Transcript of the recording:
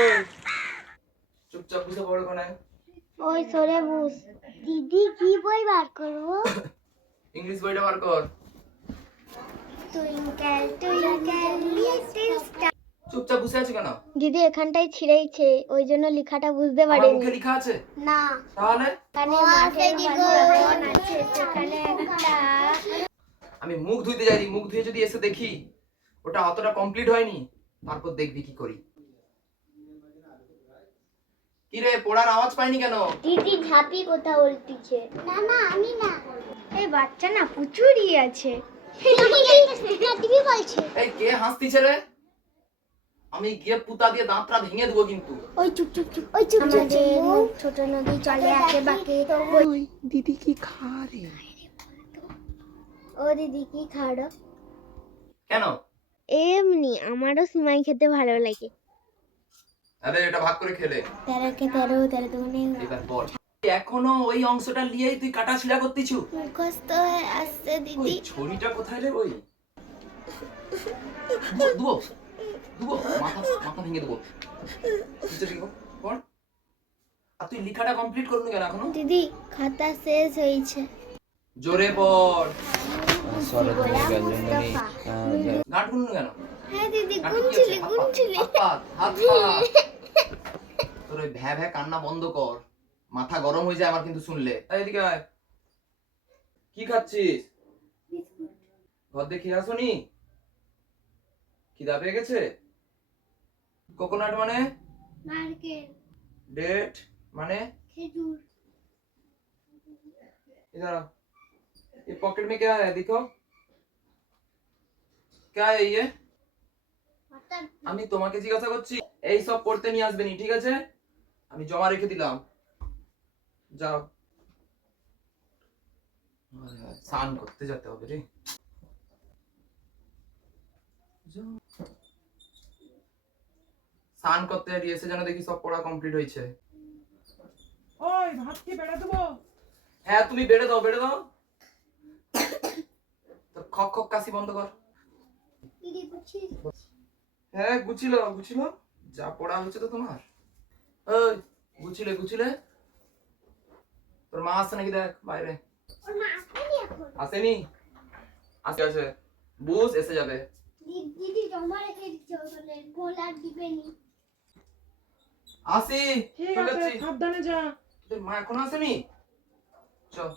এই চুপচাপ বসে পড়ো কোনে। ওই সরে বস। দিদি কি বই বার করবো? ইংলিশ বইটা বার কর। Twinkle twinkle little star. চুপচাপ বসে আছো কেন? দিদি এখানটাই ছিঁড়েইছে, ওই জন্য লেখাটা বুঝতে আমার পারিনি। মুখে লেখা আছে না, তাহলে এখানে মাঠের বাঁধন আছে, সেখানে একটা। আমি মুখ ধুইতে যাই, মুখ ধুয়ে যদি এসে দেখি ওটা অতটা কমপ্লিট হয়নি, তারপর দেখবি কি করি। কি রে, পড়ার আওয়াজ পাইনি কেন? দিদি ঝাপি কথা বলতিছে। না না, আমি না। এই বাচ্চা না প্রচুরই আছে। দিদি বলছে। এই কে হাসতিছে রে? আমি গিয়ে পুতা দিয়ে দাঁতটা ভেঙে দেবো কিন্তু। ওই চুপ চুপ চুপ, ওই চুপ চুপ। ছোট নদী চলে আঁকে বাঁকে। ওই দিদি কি খা রে? ও দিদি কি খাড়ো? কেন? এমনি আমারও সিমাই খেতে ভালো লাগে। আরে এটা ভাগ করে খেলে। 13 কে 13, 13 দুগুণে। এবার বল, এখনো ওই অংশটা নিয়েই তুই কাটা ছিঁড়া করতিছু? মুখস্থ হয়ে আসছে ওই দিদি। ছড়িটা কোথায় রে? ওই দুবো দুবো মাথা মাথা ভেঙে দেবো। নিচে দিবো পড়। আর তুই লেখাটা কমপ্লিট করবি কেন এখনো? দিদি খাতা শেষ হয়েছে। জোরে পড়। গাঁট গুনু কেন? হ্যাঁ দিদি গাঁটে কি গুনছিলি আছে? গুনছিলি। হাত পা, হাত পা। তোর ওই ভ্যা ভ্যা কান্না বন্ধ কর, মাথা গরম হয়ে যায় আমার কিন্তু শুনলে। এই এদিকে আয়। কি খাচ্ছিস? ঘর দেখে আসোনি? খিদা পেয়ে গেছে? কোকোনাট মানে? নারকেল। डेट माने? খেজুর। इधर आओ। ये पॉकेट में क्या है देखो? क्या है ये? আমি তোমাকে জিজ্ঞাসা করছি, এই সব পড়তে নিয়ে আসবে নি, ঠিক আছে? আমি জমা রেখে দিলাম, যাও। স্নান করতে যেতে হবে রে। স্নান করতে এসে যেন দেখি সব পড়া কমপ্লিট হয়েছে। ওই ভাত কি বেড়ে দেবো? হ্যাঁ তুমি বেড়ে দাও, বেড়ে দাও। তো খক খক কাশি বন্ধ কর। হ্যাঁ গুছিলো গুছিলো, যা পড়া হচ্ছে তো তোমার। ওই গুছিলে গুছিলে। তোর মা আসছে নাকি দেখ বাইরে। আসেনি? আসে আসে, বুঝ এসে যাবে। দিদি জমা রেখে দিচ্ছে, ওখানে গোল আর দিবেনি। আসি, ঠিক চলে আছে, যাচ্ছি। সাবধানে যা। তোর মা এখন আসেনি? চল।